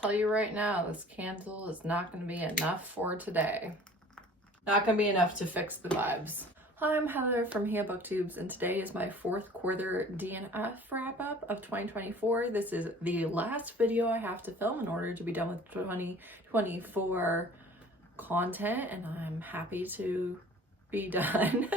tell you right now, this candle is not going to be enough for today. Not going to be enough to fix the vibes. Hi, I'm Heather from Here Booktubes, and today is my fourth quarter DNF wrap-up of 2024. This is the last video I have to film in order to be done with 2024 content, and I'm happy to be done.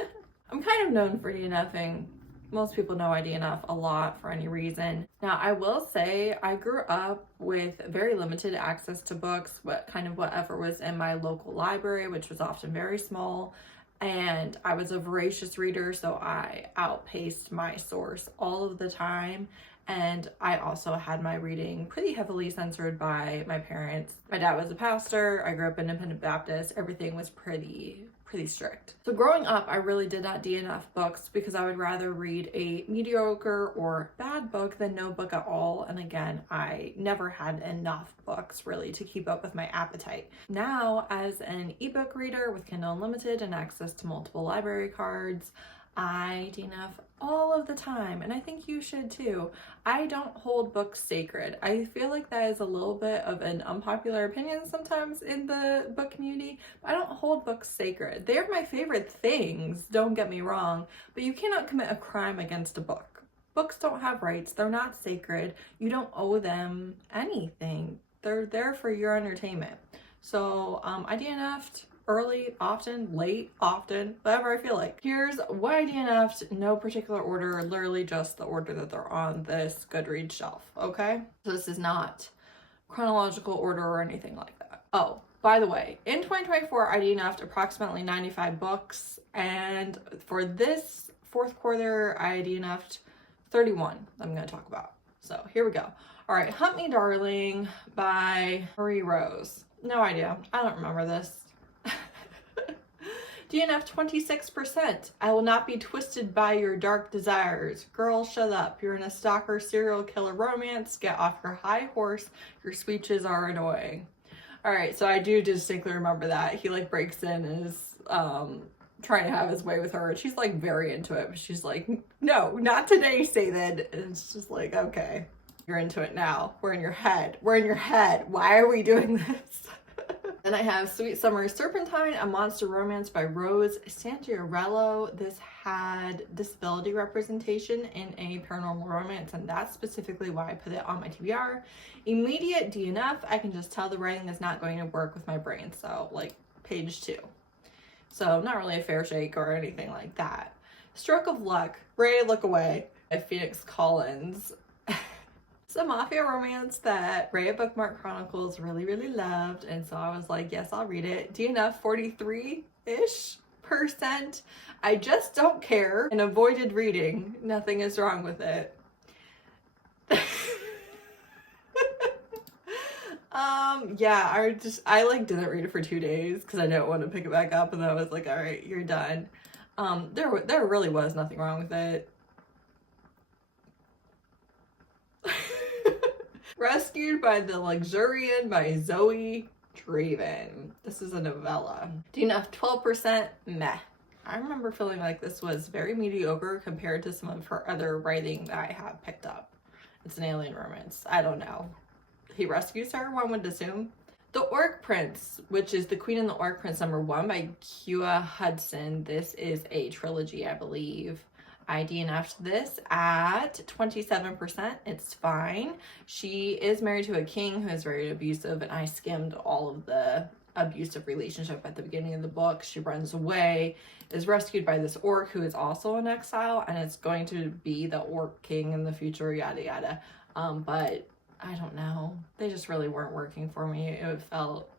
I'm kind of known for DNFing. Most people know I DNF a lot for any reason. Now, I will say I grew up with very limited access to books, whatever was in my local library, which was often very small. And I was a voracious reader, so I outpaced my source all of the time. And I also had my reading pretty heavily censored by my parents. My dad was a pastor. I grew up independent Baptist. Everything was pretty strict. So growing up, I really did not DNF books because I would rather read a mediocre or bad book than no book at all. And again, I never had enough books really to keep up with my appetite. Now, as an ebook reader with Kindle Unlimited and access to multiple library cards, I DNF all of the time, and I think you should too. I don't hold books sacred. I feel like that is a little bit of an unpopular opinion sometimes in the book community, but I don't hold books sacred. They're my favorite things, don't get me wrong, but you cannot commit a crime against a book. Books don't have rights. They're not sacred. You don't owe them anything. They're there for your entertainment. So I DNF'd early, often, late, often, whatever I feel like. Here's what I DNF'd, no particular order, literally just the order that they're on this Goodreads shelf, okay? So this is not chronological order or anything like that. Oh, by the way, in 2024, I DNF'd approximately 95 books, and for this fourth quarter, I DNF'd 31 I'm gonna talk about. So here we go. All right, Hunt Me Darling by Marie Rose. No idea, I don't remember this. DNF 26%. I will not be twisted by your dark desires. Girl, shut up. You're in a stalker serial killer romance. Get off your high horse. Your speeches are annoying. All right, so I do distinctly remember that. He like breaks in and is trying to have his way with her. And she's like very into it. But she's like, no, not today, Satan. And it's just like, okay, you're into it now. We're in your head. We're in your head. Why are we doing this? Then I have Sweet Summer Serpentine, a monster romance by Rose Sangiarello. This had disability representation in a paranormal romance, and that's specifically why I put it on my TBR. Immediate DNF, I can just tell the writing is not going to work with my brain, so like page 2. So not really a fair shake or anything like that. Stroke of Luck, Ray Look Away by Phoenix Collins. It's a mafia romance that Ray at Bookmark Chronicles really loved, and so I was like, yes, I'll read it. DNF 43-ish%. I just don't care and avoided reading. Nothing is wrong with it. Yeah, I like didn't read it for 2 days because I didn't want to pick it back up, and then I was like, all right, you're done. There really was nothing wrong with it. Rescued by the Luxurian by Zoe Draven. This is a novella. DNF 12%, meh. I remember feeling like this was very mediocre compared to some of her other writing that I have picked up. It's an alien romance. I don't know. He rescues her, one would assume. The Orc Prince, which is The Queen and the Orc Prince #1 by Kua Hudson. This is a trilogy, I believe. I DNF'd this at 27%. It's fine. She is married to a king who is very abusive, and I skimmed all of the abusive relationship at the beginning of the book. She runs away, is rescued by this orc who is also in exile, and it's going to be the orc king in the future, yada yada. But I don't know. They just really weren't working for me. It felt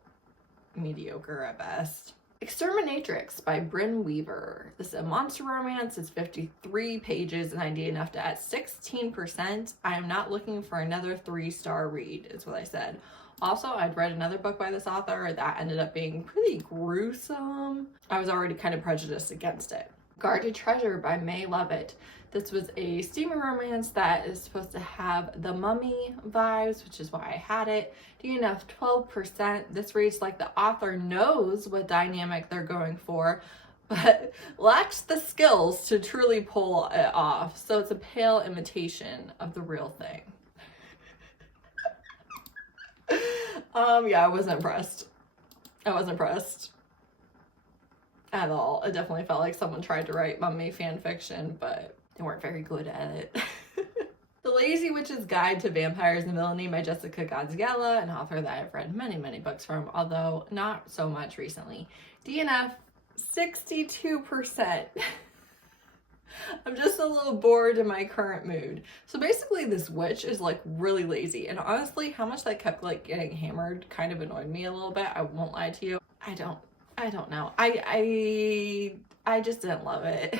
mediocre at best. Exterminatrix by Bryn Weaver. This is a monster romance. It's 53 pages and I DNF'd at 16%. I am not looking for another 3-star read, is what I said. Also, I'd read another book by this author that ended up being pretty gruesome. I was already kind of prejudiced against it. Guarded Treasure by May Lovett. This was a steamy romance that is supposed to have the Mummy vibes, which is why I had it. DNF 12%. This reads like the author knows what dynamic they're going for, but lacks the skills to truly pull it off. So it's a pale imitation of the real thing. Yeah, I wasn't impressed. I wasn't impressed at all. It definitely felt like someone tried to write mummy fan fiction, but they weren't very good at it. The Lazy Witch's Guide to Vampires and Villainy by Jessica Gaziella, an author that I've read many, many books from, although not so much recently. DNF, 62%. I'm just a little bored in my current mood. So basically this witch is like really lazy, and honestly how much that kept like getting hammered kind of annoyed me a little bit. I won't lie to you. I don't know. I just didn't love it.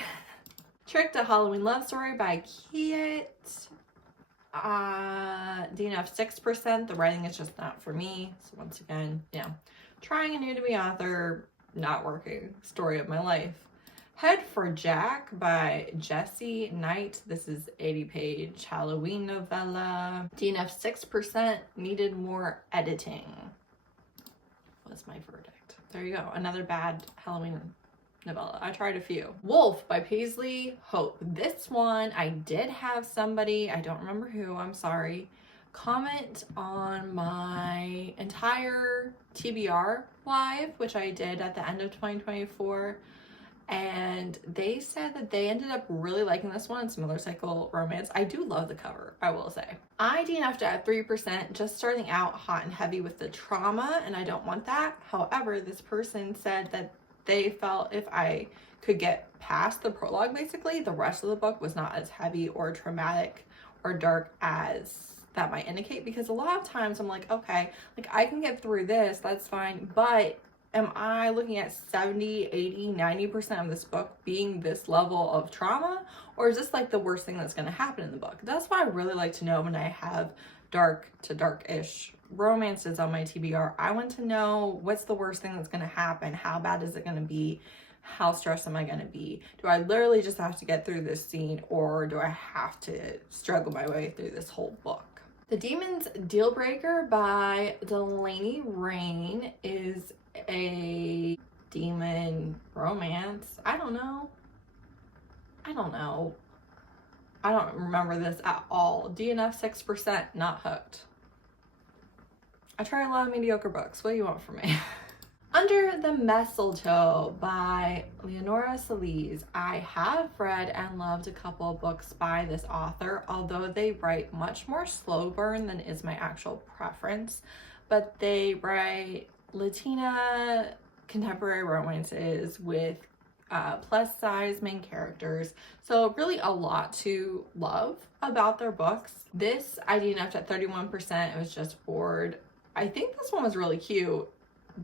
Tricked, a Halloween Love Story by Kiet. DNF 6%. The writing is just not for me. So once again, yeah. Trying a new to be author, not working. Story of my life. Head for Jack by Jessie Knight. This is 80-page Halloween novella. DNF 6%. Needed more editing. Was my verdict. There you go. Another bad Halloween novella. I tried a few. Wolf by Paisley Hope. This one, I did have somebody, I don't remember who, I'm sorry, comment on my entire TBR live, which I did at the end of 2024. And they said that they ended up really liking this one. It's motorcycle romance. I do love the cover, I will say. I DNF'd at 3%, just starting out hot and heavy with the trauma, and I don't want that. However, this person said that they felt if I could get past the prologue, basically, the rest of the book was not as heavy or traumatic or dark as that might indicate, because a lot of times I'm like, okay, like I can get through this, that's fine, but am I looking at 70, 80, 90% of this book being this level of trauma? Or is this like the worst thing that's going to happen in the book? That's what I really like to know when I have dark to dark-ish romances on my TBR. I want to know what's the worst thing that's going to happen. How bad is it going to be? How stressed am I going to be? Do I literally just have to get through this scene, or do I have to struggle my way through this whole book? The Demons Dealbreaker by Delaney Rain is a demon romance. I don't know. I don't remember this at all. DNF 6%, not hooked. I try a lot of mediocre books. What do you want from me? Under the Mistletoe by Leonora Solis. I have read and loved a couple of books by this author, although they write much more slow burn than is my actual preference. But they write Latina contemporary romances with plus size main characters, so really a lot to love about their books. This I DNF'd at 31%. It was just bored. I think this one was really cute.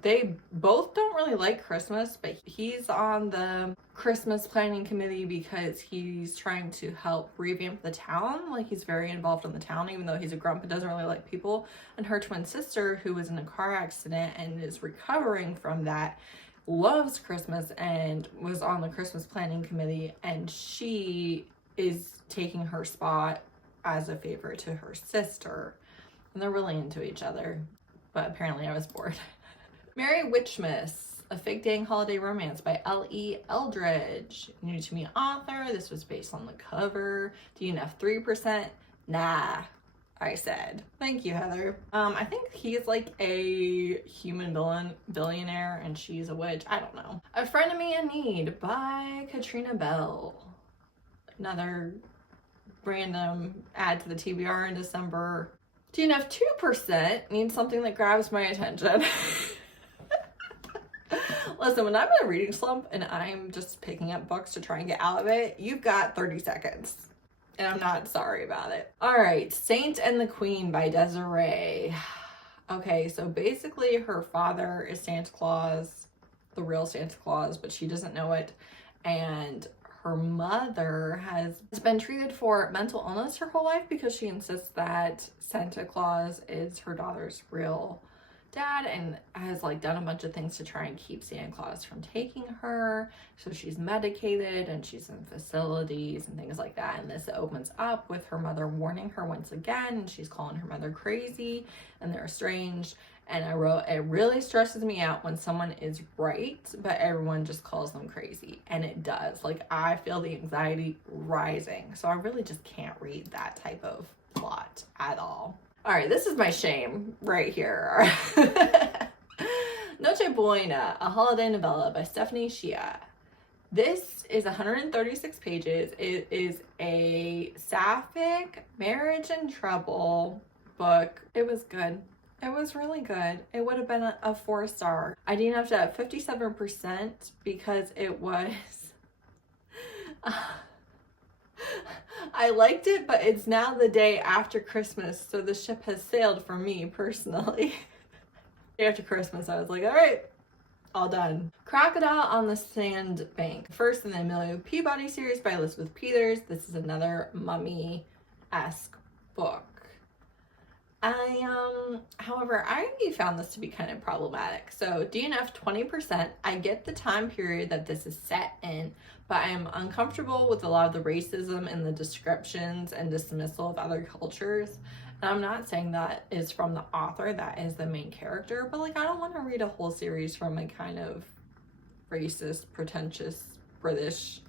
They both don't really like Christmas, but he's on the Christmas planning committee because he's trying to help revamp the town. Like, he's very involved in the town, even though he's a grump and doesn't really like people. And her twin sister, who was in a car accident and is recovering from that, loves Christmas and was on the Christmas planning committee, and she is taking her spot as a favor to her sister. And they're really into each other, but apparently I was bored. Merry Witchmas, a fake dang holiday romance by L.E. Eldridge. New to me author. This was based on the cover. DNF 3%. Nah, I said. Thank you, Heather. I think he's like a human billionaire and she's a witch. I don't know. A Friend of Me in Need by Katrina Bell. Another random add to the TBR in December. DNF 2% needs something that grabs my attention. Listen, when I'm in a reading slump and I'm just picking up books to try and get out of it, you've got 30 seconds. And I'm not sorry about it. All right, Saint and the Queen by Desiree. Okay, so basically her father is Santa Claus, the real Santa Claus, but she doesn't know it. And her mother has been treated for mental illness her whole life because she insists that Santa Claus is her daughter's real dad, and has like done a bunch of things to try and keep Santa Claus from taking her. So she's medicated and she's in facilities and things like that. And this opens up with her mother warning her once again, and she's calling her mother crazy, and they're estranged. And I wrote, it really stresses me out when someone is right, but everyone just calls them crazy. And it does. Like, I feel the anxiety rising. So I really just can't read that type of plot at all. All right, this is my shame right here. Noche Buena, a holiday novella by Stephanie Shea. This is 136 pages. It is a sapphic marriage and trouble book. It was good. It was really good. It would have been a 4-star. I DNF'd at 57% because it was... I liked it, but it's now the day after Christmas, so the ship has sailed for me personally. After Christmas, I was like, all right, all done. Crocodile on the Sand Bank. First in the Amelia Peabody series by Elizabeth Peters. This is another mummy-esque book. However, I found this to be kind of problematic. So DNF 20%. I get the time period that this is set in, but I am uncomfortable with a lot of the racism in the descriptions and dismissal of other cultures. And I'm not saying that is from the author, that is the main character, but like I don't want to read a whole series from a kind of racist, pretentious British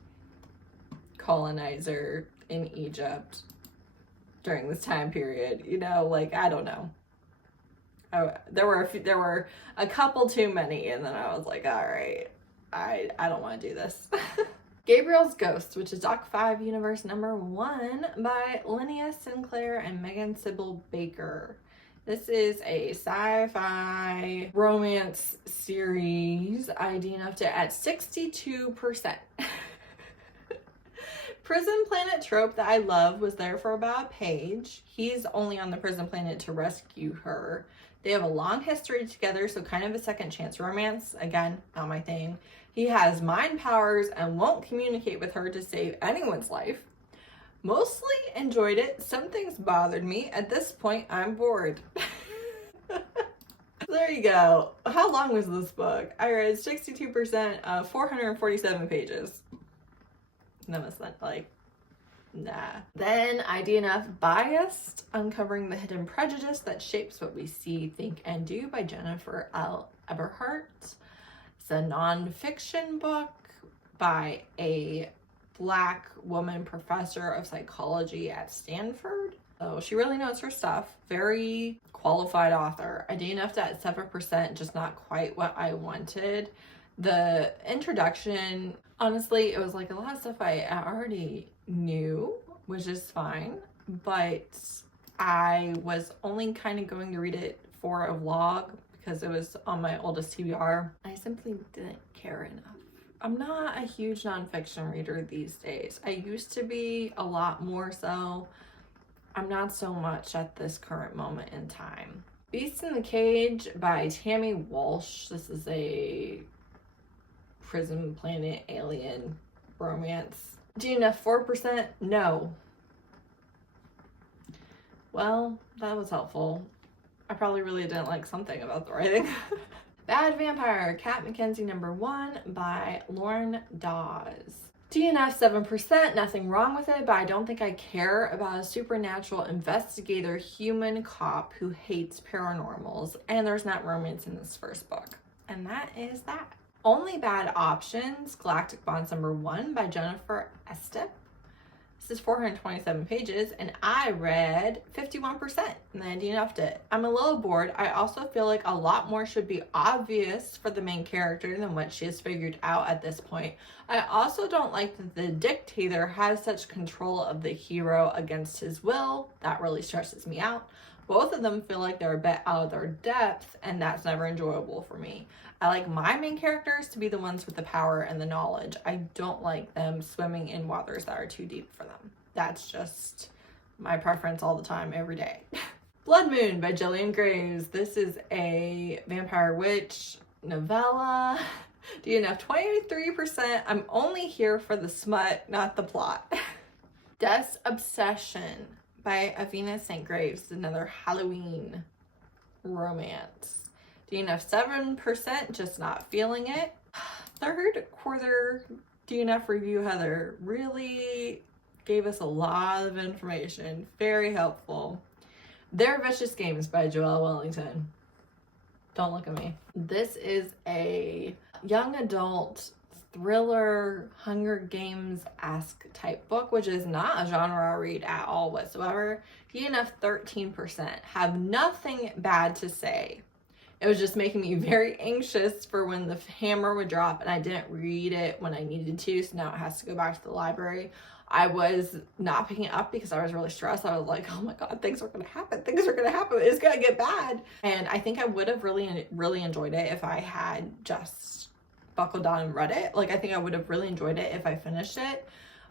colonizer in Egypt during this time period, you know, like I don't know. There were a couple too many, and then I was like, all right, I don't want to do this. Gabriel's Ghost, which is Doc 5 Universe number 1 by Linnea Sinclair and Megan Sybil Baker. This is a sci-fi romance series. I DNF'd it at 62%. Prison planet trope that I love was there for about a page. He's only on the prison planet to rescue her. They have a long history together, so kind of a second chance romance. Again, not my thing. He has mind powers and won't communicate with her to save anyone's life. Mostly enjoyed it. Some things bothered me. At this point, I'm bored. There you go. How long was this book? I read 62% of 447 pages. That was like, nah. Then I DNF Biased, Uncovering the Hidden Prejudice That Shapes What We See, Think, and Do by Jennifer L. Eberhardt. It's a nonfiction book by a Black woman professor of psychology at Stanford. So she really knows her stuff. Very qualified author. I DNF'd at 7%, just not quite what I wanted. The introduction, honestly, it was like a lot of stuff I already knew, which is fine, but I was only kind of going to read it for a vlog because it was on my oldest TBR. I simply didn't care enough. I'm not a huge nonfiction reader these days. I used to be a lot more so. I'm not so much at this current moment in time. Beast in the Cage by Tammy Walsh. This is a prison planet alien romance. DNF 4%? No. Well, that was helpful. I probably really didn't like something about the writing. Bad Vampire Cat McKenzie number 1 by Lauren Dawes. DNF 7%, nothing wrong with it, but I don't think I care about a supernatural investigator human cop who hates paranormals, and there's not romance in this first book. And that is that. Only Bad Options, Galactic Bonds number 1 by Jennifer Estep. This is 427 pages, and I read 51%, and then I DNF'd it. I'm a little bored. I also feel like a lot more should be obvious for the main character than what she has figured out at this point. I also don't like that the dictator has such control of the hero against his will. That really stresses me out. Both of them feel like they're a bit out of their depth, and that's never enjoyable for me. I like my main characters to be the ones with the power and the knowledge. I don't like them swimming in waters that are too deep for them. That's just my preference all the time, every day. Blood Moon by Jillian Graves. This is a vampire witch novella. DNF 23%. I'm only here for the smut, not the plot. Death's Obsession by Avina St. Graves. Another Halloween romance. DNF 7%, just not feeling it. Third quarter DNF review Heather really gave us a lot of information. Very helpful. They're Vicious Games by Joelle Wellington. Don't look at me. This is a young adult thriller, Hunger Games-esque type book, which is not a genre I read at all whatsoever. DNF 13%. Have nothing bad to say. It was just making me very anxious for when the hammer would drop, and I didn't read it when I needed to, so now it has to go back to the library. I was not picking it up because I was really stressed. I was like, oh my God, things are gonna happen. Things are gonna happen. It's gonna get bad. And I think I would have really enjoyed it if I had just buckled down and read it. Like, I think I would have really enjoyed it if I finished it,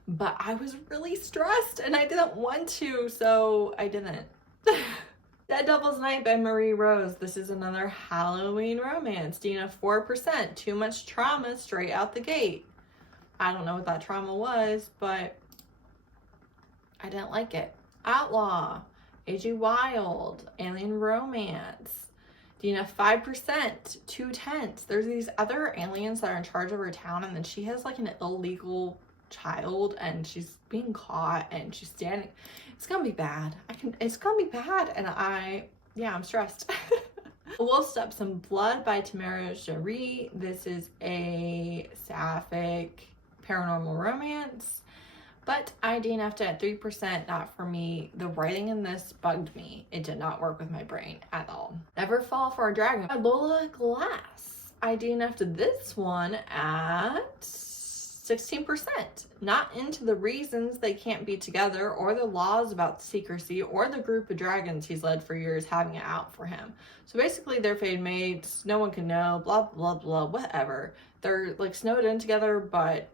but I was really stressed and I didn't want to, so I didn't. Dead Devil's Night by Marie Rose. This is another Halloween romance. DNF 4%. Too much trauma straight out the gate. I don't know what that trauma was, but I didn't like it. Outlaw AJ Wild. Alien romance. DNF 5%. Too tense. There's these other aliens that are in charge of her town, and then she has like an illegal child and she's being caught and she's standing. It's gonna be bad. It's gonna be bad, and I'm stressed. Wolf Steps in Blood by Tamara Jarry. This is a sapphic paranormal romance, but I DNF'd it at 3%. Not for me. The writing in this bugged me. It did not work with my brain at all. Never Fall for a Dragon by Lola Glass. I DNF'd this one at 16%. Not into the reasons they can't be together, or the laws about secrecy, or the group of dragons he's led for years having it out for him. So basically they're fade mates, no one can know, blah blah blah, whatever. They're like snowed in together, but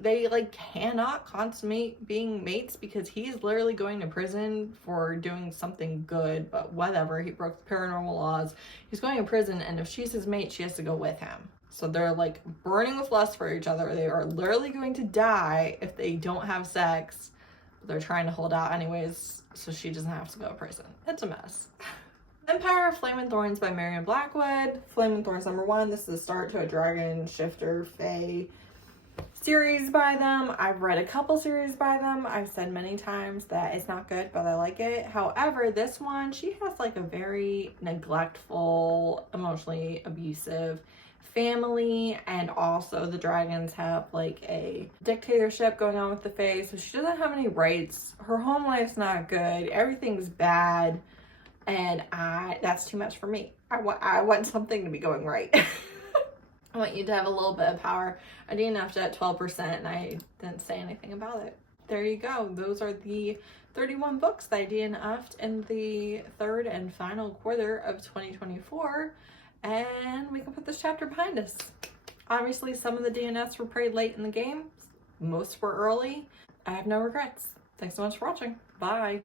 they like cannot consummate being mates because he's literally going to prison for doing something good, but whatever, he broke the paranormal laws. He's going to prison, and if she's his mate, she has to go with him. So they're like burning with lust for each other. They are literally going to die if they don't have sex. But they're trying to hold out anyways, so she doesn't have to go to prison. It's a mess. Empire Flame and Thorns by Marion Blackwood. Flame and Thorns #1. This is the start to a dragon shifter fae series by them. I've read a couple series by them. I've said many times that it's not good, but I like it. However, this one, she has like a very neglectful, emotionally abusive family, and also the dragons have like a dictatorship going on with the fae, so she doesn't have any rights. Her home life's not good. Everything's bad, and that's too much for me. I want something to be going right. I want you to have a little bit of power. I DNF'd at 12%, and I didn't say anything about it. There you go. Those are the 31 books that I DNF'd in the third and final quarter of 2024. And we can put this chapter behind us. Obviously, some of the DNFs were pretty late in the game. Most were early. I have no regrets. Thanks so much for watching. Bye.